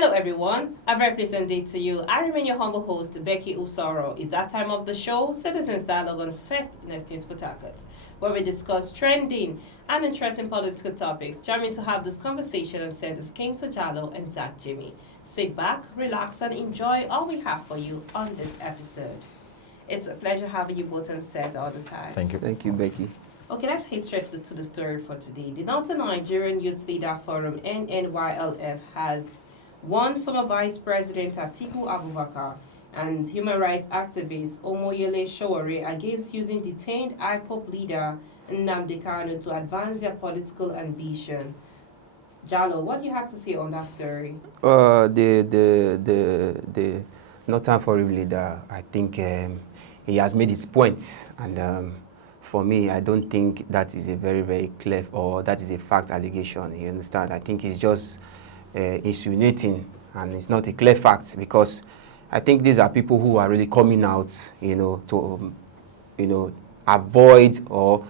Hello everyone, a very pleasant day to you. I remain your humble host, Becky Usoro. It's that time of the show, Citizens Dialogue on First News Port, where we discuss trending and interesting political topics. Join me to have this conversation and send us King Sojalo and Zach Jimmy. Sit back, relax, and enjoy all we have for you on this episode. It's a pleasure having you both on set all the time. Thank you. Thank you, Becky. Okay, let's head straight to the story for today. The Northern Nigerian Youth Leader Forum, NNYLF, has warned former Vice President Atiku Abubakar and human rights activist Omoyele Sowore against using detained IPOP leader Nnamdi Kanu to advance their political ambition. Jalo, what do you have to say on that story? The Northern Forum leader, I think he has made his points, and for me, I don't think that is a very, very clear or that is a fact allegation. You understand? I think it's just insinuating, and it's not a clear fact, because I think these are people who are really coming out, to, avoid or,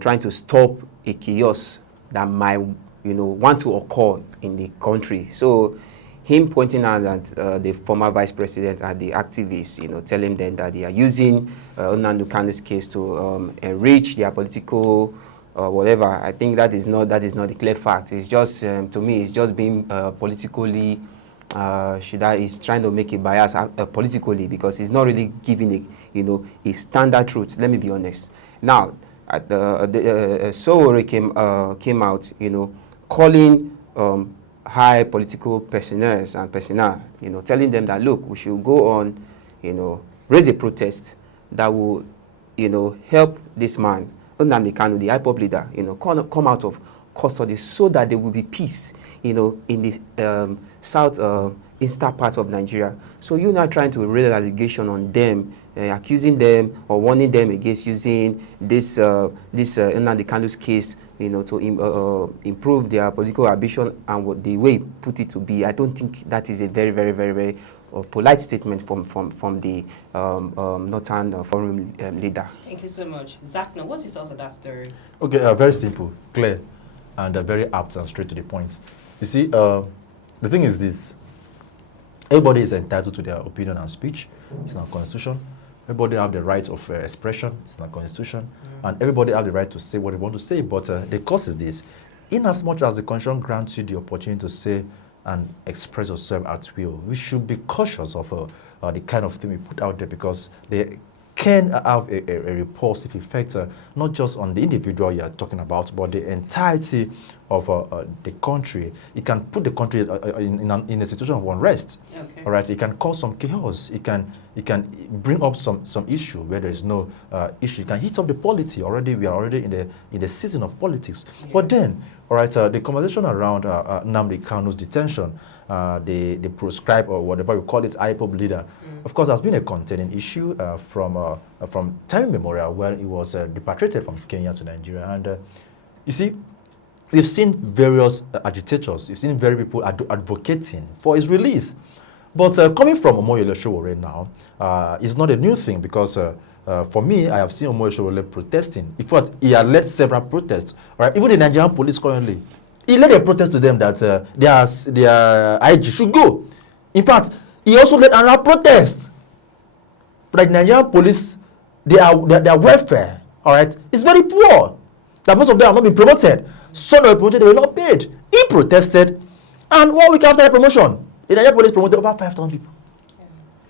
trying to stop a chaos that might, want to occur in the country. So him pointing out that the former vice president and the activists, telling them that they are using Nnamdi Kanu's case to enrich their political whatever. I think that is not the clear fact. It's just to me, it's just being politically. Is trying to make a bias politically, because he's not really giving a standard truth. Let me be honest. Now, Sowore came out, calling high political personnel, telling them that, look, we should go on, raise a protest that will, help this man, Nnamdi Kanu, the IPOP leader, come out of custody, so that there will be peace, in the south eastern part of Nigeria. So you're not trying to raise an allegation on them, accusing them or warning them against using this Nnamdi Kanu's case, to improve their political ambition and what the way he put it to be. I don't think that is a very, very, very, very polite statement from the Northern Forum leader. Thank you so much. Zach, now what's your thoughts on that story? Okay, very simple, clear, and very apt and straight to the point. You see, the thing is this: everybody is entitled to their opinion and speech. It's in our constitution. Everybody have the right of expression. It's in our constitution. And everybody have the right to say what they want to say. But the cause is this: in as much as the constitution grants you the opportunity to say and express yourself at will, we should be cautious of the kind of thing we put out there, because they can have a repulsive effect, not just on the individual you are talking about, but the entirety of the country. It can put the country in a situation of unrest. Okay. All right, it can cause some chaos. It can bring up some issue where there is no issue. It can heat up the polity. We are already in the season of politics. Yeah. But then, all right, the conversation around Nnamdi Kanu's detention, the proscribed, or whatever you call it, IPOP leader, of course, has been a contending issue from time immemorial, where he was repatriated from Kenya to Nigeria. And you see, we've seen various agitators, we've seen various people advocating for his release. But coming from Omoyele Sowore now, it's not a new thing, because for me, I have seen Omoyele Sowore protesting. In fact, he had led several protests. Right? Even the Nigerian police currently, he led a protest to them that their IG should go. In fact, he also led another protest. Like Nigerian police, their welfare, all right, is very poor. That most of them have not been promoted. Some were promoted, they were not paid. He protested, and 1 week after the promotion, the Nigerian police promoted over 5,000 people.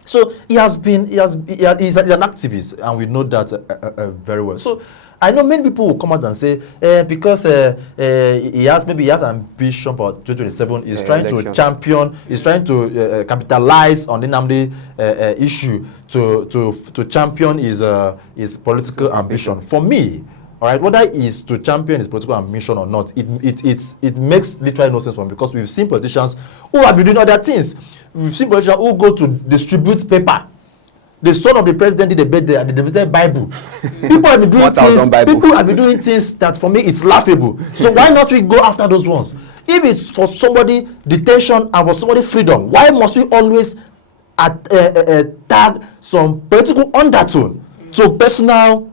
So he's an activist, and we know that very well. So I know many people will come out and say, because he has ambition for 2027, he's trying to champion, he's trying to capitalize on the Nnamdi issue to champion his political ambition. For me, all right, whether it's to champion his political ambition or not, it makes literally no sense for me, because we've seen politicians who have been doing other things. We've seen politicians who go to distribute paper. The son of the president did a birthday and they distributed Bible. People have been doing things. People have been doing things that, for me, it's laughable. So why not we go after those ones? If it's for somebody detention and for somebody freedom, why must we always tag some political undertone to personal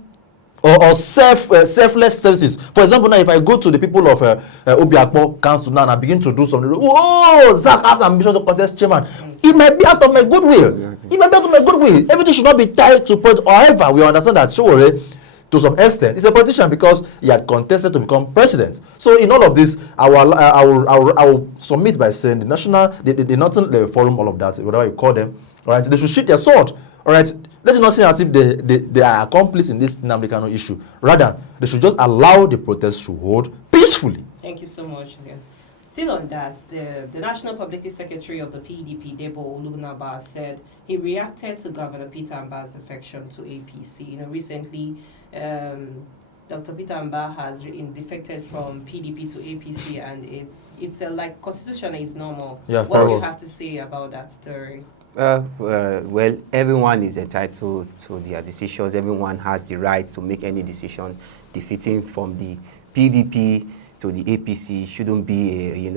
or selfless services. For example, now if I go to the people of Obiakpo Council now and I begin to do something, oh, Zach has ambition to contest chairman. It might be out of my goodwill. It might be out of my goodwill. Everything should not be tied to point. However, we understand that Sowore, to some extent, is a politician because he had contested to become president. So in all of this, I will submit by saying the Northern Forum, all of that, whatever you call them, all right, they should shoot their sword. All right, let it not seem as if they are accomplices in this Nnamdi Kanu issue. Rather, they should just allow the protests to hold peacefully. Thank you so much. Again. Still on that, the National Public Secretary of the PDP, Debo Olugunaba, said he reacted to Governor Peter Mbah's defection to APC. You know, recently, Dr. Peter Mbah has defected from PDP to APC, and it's like constitution is normal. Yeah, what do you have to say about that story? Well, everyone is entitled to their decisions. Everyone has the right to make any decision. Defeating from the PDP to the APC shouldn't be,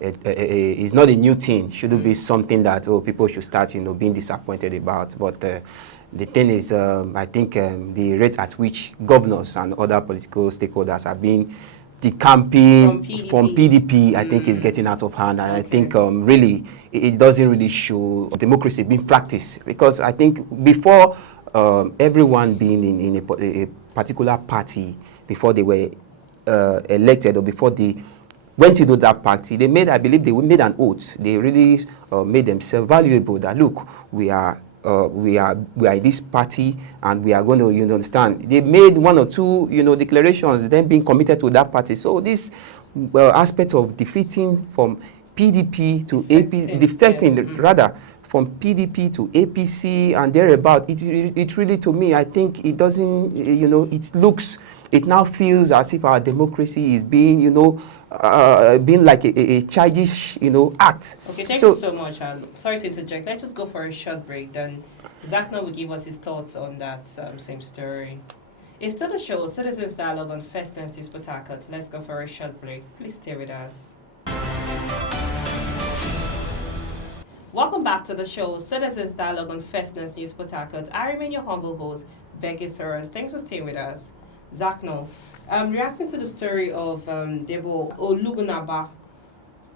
it's not a new thing. Shouldn't be something that people should start, being disappointed about. But the thing is, I think the rate at which governors and other political stakeholders are being decamping from PDP, I think is getting out of hand, and I think really it doesn't really show democracy being practiced, because I think before everyone being in a particular party, before they were elected or before they went into that party, I believe they made an oath. They really made themselves valuable, that look, we are in this party and we are going to, understand. They made one or two, declarations, then being committed to that party. So this aspect of defeating from PDP to APC, defecting rather from PDP to APC and thereabout, it really, to me, I think it doesn't, it now feels as if our democracy is being, being like a childish, act. Okay, thank you so much. Sorry to interject. Let's just go for a short break. Then Zach now will give us his thoughts on that same story. It's still the show, Citizens Dialogue on First and Sixth Port Harcourt. Let's go for a short break. Please stay with us. Welcome back to the show, Citizens Dialogue on First and Sixth Port Harcourt. I remain your humble host, Becky Soros. Thanks for staying with us. Zach, no. Reacting to the story of Debo Olugunaba,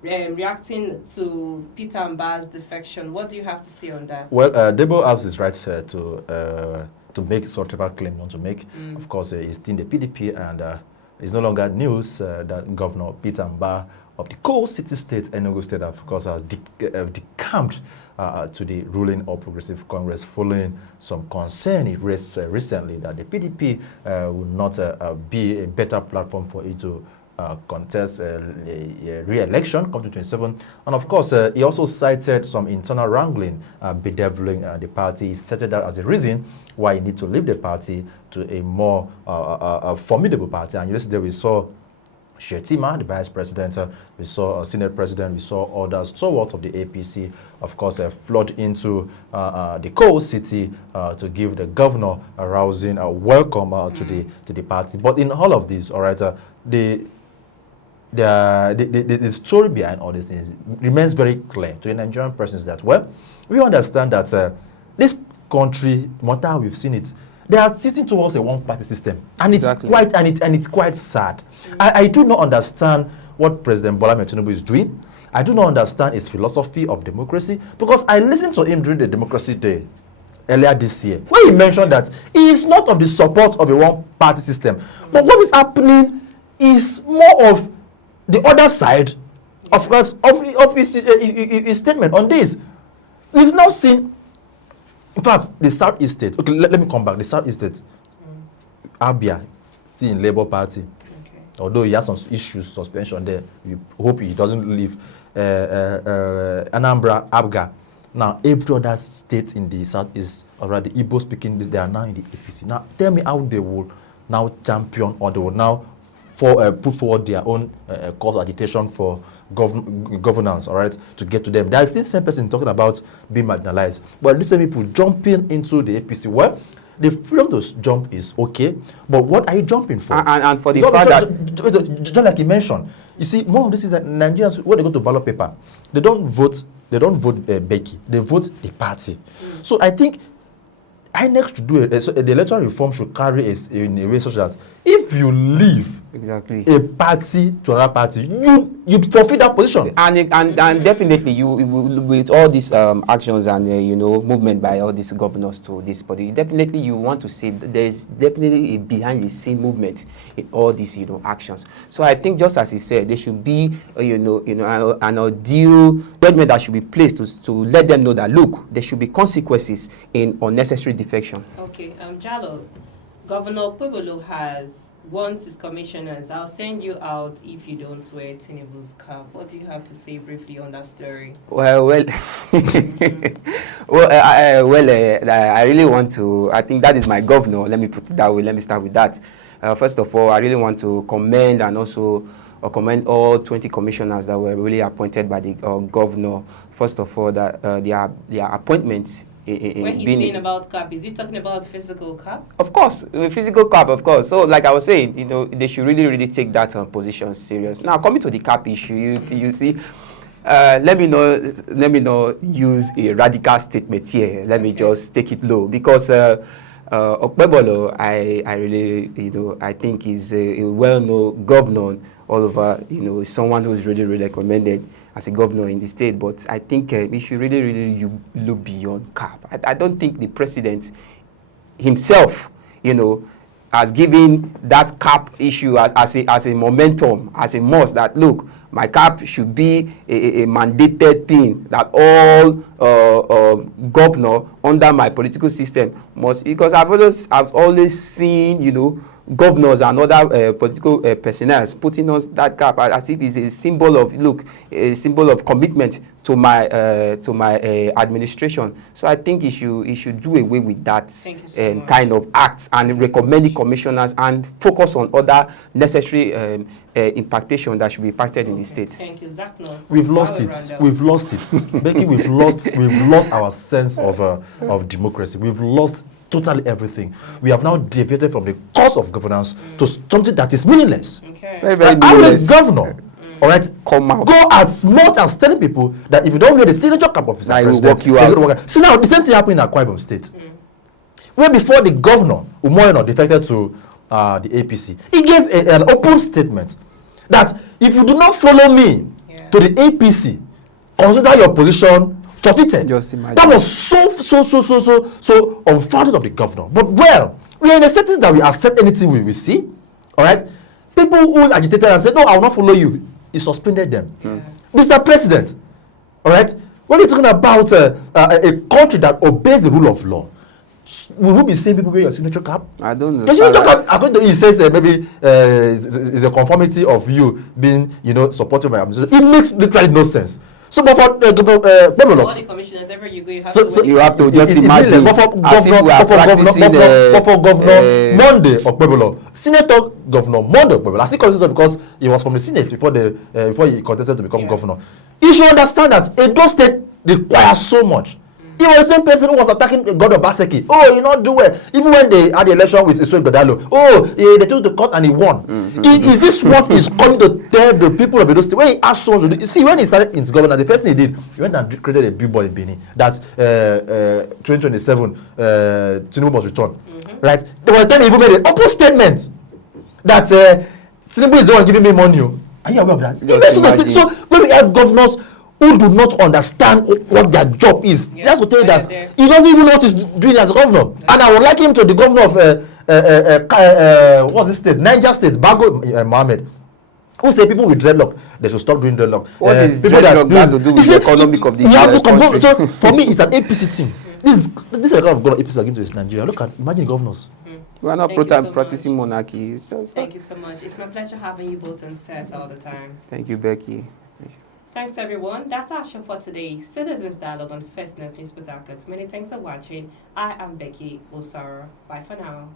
reacting to Peter Mbah's defection, what do you have to say on that? Well, Debo has his right to make whatever claim he wants to make. Of course, he's in the PDP, and it's no longer news that Governor Peter Mbah of the coal city state, Enugu State, of course, has decamped to the ruling All Progressive Congress, following some concern it raised recently that the PDP will not be a better platform for it to contest a re-election come to 2027. And of course, he also cited some internal wrangling bedeviling the party. He cited that as a reason why he needs to leave the party to a more formidable party. And yesterday we saw Shetima, the vice president, we saw a Senate president, we saw others, stalwarts of the APC, of course, flood into the coal city to give the governor a rousing welcome to the party. But in all of this, all right, the story behind all these things remains very clear to the Nigerian persons that, well, we understand that this country, no matter how we've seen it, they are tilting towards a one-party system, and it's quite sad. I do not understand what President Bola Ahmed Tinubu is doing. I do not understand his philosophy of democracy, because I listened to him during the Democracy Day earlier this year, where he mentioned that he is not of the support of a one-party system. But what is happening is more of the other side, of course, of his statement on this. We've now seen. In fact, the Southeast State, okay, let me come back. The Southeast State, Abia, still in Labour Party. Okay. Although he has some issues, suspension there. We hope he doesn't leave. Anambra, Abga. Now, every other state in the South is already Igbo speaking, they are now in the APC. Now, tell me how they will now champion, or they will now put forward their own cause agitation for governance, all right, to get to them. There is still the same person talking about being marginalized, but these same people jumping into the APC. Well, the freedom to jump is okay, but what are you jumping for? And for the fact that, just like you mentioned, you see, more of this is that Nigerians, when they go to ballot paper, they don't vote Becky, they vote the party. So I think INEC should do the electoral reform should carry in a way such that if you leave exactly a party to another party, you forfeit that position. And definitely you with all these actions and movement by all these governors to this body, definitely you want to say that there is definitely a behind the scene movement in all these actions. So I think just as he said, there should be an due judgment that should be placed to let them know that look, there should be consequences in unnecessary defection. Okay, Jalo, Governor Okpebolo has warned his commissioners, I'll send you out if you don't wear Tinubu's cap. What do you have to say briefly on that story? Well, I really want to, I think that is my governor. Let me put it that way. Let me start with that. First of all, I really want to commend and also commend all 20 commissioners that were really appointed by the governor. First of all, that their appointments. When he's saying about cap, is he talking about physical cap? Of course, physical cap, of course. So, like I was saying, they should really take that position serious. Now, coming to the cap issue, you see, let me not use a radical statement here. Let me just take it low because Okpebolo, I really, I think is a well-known governor all over. Someone who is really recommended as a governor in the state, but I think we should really look beyond cap. I don't think the president himself, has given that cap issue as a momentum, as a must, that look, my cap should be a mandated thing that all governor under my political system must, because I've always seen, governors and other political personnel putting on that cap as if it's a symbol of a symbol of commitment to my administration. So I think he should do away with that kind of acts and recommend the commissioners and focus on other necessary impactation that should be impacted in the state. Thank you, Zach. We've lost it. We've lost it. Becky, we've lost our sense of democracy. We've lost totally everything. We have now deviated from the course of governance to something that is meaningless. Okay. Very meaningless. I would governor, all right, come out. Go as much as telling people that if you don't wear the signature cap of I will walk you out. See now, the same thing happened in Akwa Ibom State, where before the governor Umoyeno defected to the APC, he gave an open statement that if you do not follow me to the APC, consider your position forfeited. Just imagine. That was so unfounded of the governor. But well, we are in a setting that we accept anything we see. All right, people who agitated and said, "No, I will not follow you," he suspended them. Mr. President, all right, when we're talking about a country that obeys the rule of law, will we be seeing people wear your signature cap? I don't know. Your signature cap, according to he says maybe is a conformity of you being, supported by administration. It makes literally no sense. So, but for all the commissioners, ever you go, you have to you have to just imagine for Governor Monday Okpebolo, Senator Governor Monday Okpebolo, as he contested because he was from the Senate before he contested to become governor. You should understand that Edo State requires so much. He was the same person who was attacking God of Baseki. Oh, he not do well. Even when they had the election with Iswe Godalo, they took the court and he won. Is this what he's coming to tell the people of Edo State? When he asked someone to do, see, when he started in his government, the first thing he did, he went and created a billboard in Benin that 2027 Tinubu must return. Right? There was a time he even made an open statement that Tinubu is the one giving me money. Are you aware of that? So when we have governors who do not understand what their job is, that's to tell you that he doesn't even know what he's doing as a governor. And I would like him to the governor of what's this state, Niger State, Bago Mohammed, who say people with dreadlock they should stop doing dreadlock. What is dreadlock has to do with the economic of the country? So for me, it's an APC thing. This is a kind of governor APC are giving to Nigeria. Imagine governors. We are not practicing monarchy. It's just Thank you so much. It's my pleasure having you both on set all the time. Thank you, Becky. Thanks everyone. That's our show for today. Citizens Dialogue on First News Portacut. Many thanks for watching. I am Becky Osaro. Bye for now.